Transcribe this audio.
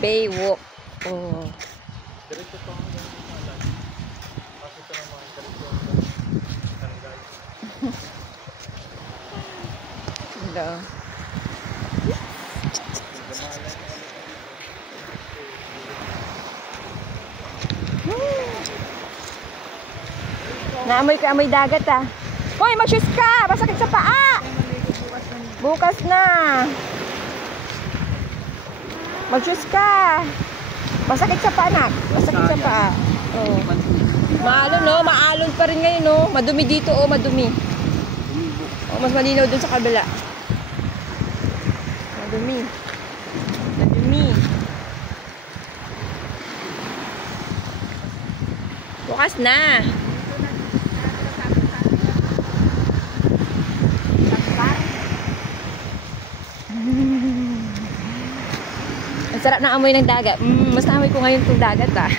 Baywalk. Oh. Diretso to ang alam. Kasi ito naman, diretso ang tanggal. Hello. Naamoy ka, amoy dagat ah. Hoy, mag-shoes ka! Masakit sa paa! Bukas na! Mag-shoes ka! Masakit sa paa, anak. Masakit sa paa. Oh. Maalon, no? Maalon pa rin ngayon, no? Madumi dito, oh, madumi. Oh, mas malinaw dun sa kabila. Madumi. Madumi. Bukas na. Ang sarap na amoy ng dagat. Mas naamoy ko ngayon itong dagat ah.